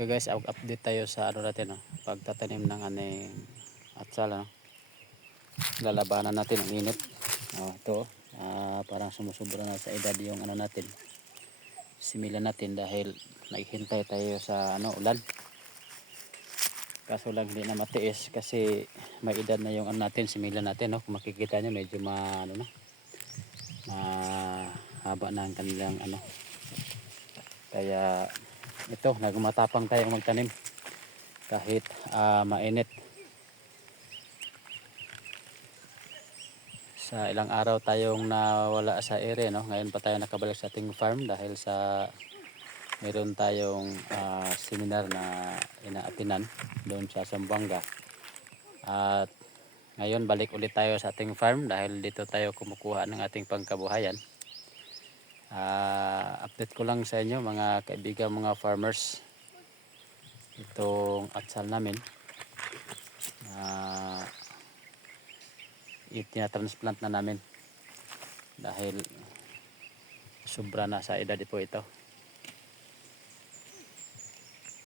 Okay guys, update tayo sa ano natin, no? Pagtatanim ng aning atsal, no? Lalabanan natin ang init. Ito, parang sumusubra na sa edad yung ano natin. Similan natin dahil naghihintay tayo sa ulan. Kaso lang hindi na matiis kasi may edad na yung ano natin, similan natin, no? Kung makikita nyo medyo mahaba na ang kanilang Kaya ito, nagmatapang tayong magtanim kahit mainit. Sa ilang araw tayong nawala sa ere, no? Ngayon pa tayo nakabalik sa ating farm dahil sa meron tayong seminar na inaatinan doon sa Zamboanga. At ngayon balik ulit tayo sa ating farm dahil dito tayo kumukuha ng ating pangkabuhayan. Update ko lang sa inyo mga kaibigan, mga farmers, itong atsal namin itinatransplant na namin dahil sobra na sa edad po ito.